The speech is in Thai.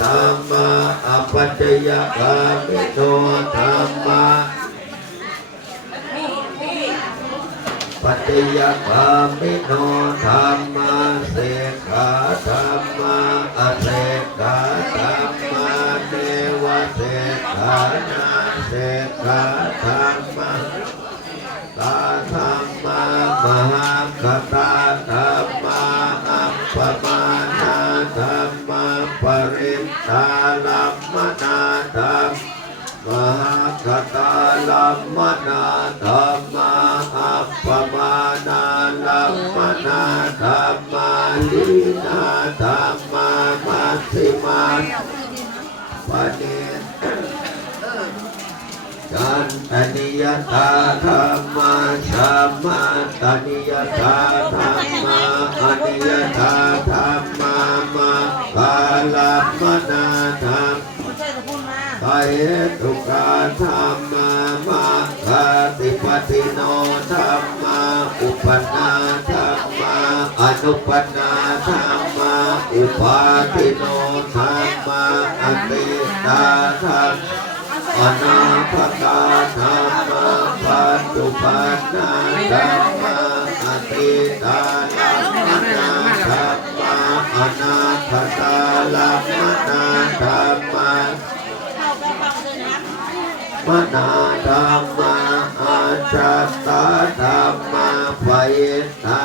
ธรรมาอปัจจยกามิโนธรรมาปัจจยกามิโนธรรมาเสกขาธรรมาอเสกขาธรรมาเนวเสกขานาเสกขาธรรมาตาธรรมามหาคตาธรรมาอัปปมานาธรรมาปริตตาลัมมนาธรรมมหาคตาลัมมนาธรรมาอัปปมานาลัมมนาธรรมาลีนาธรรมามัชฌิมาปณิจันตนิยตาธรรมาสัมมาตนิยตาธรรมาอนิยตาธรรมามาคาลัมมนาธรรมไตทุกขาธรรมามาคาติปติโนธรรมาอุปนาธรรมาอนุปนาธรรมาอุปาทิโนธรรมาอติตาธรรมอนาคตาธรรมาปัจจุบันนาธรรมาอติตาลัมมนาธรรมาอนาคตาลัมมนาธรรมามนาธรรมาอาจัตตาธรรมาปยิตา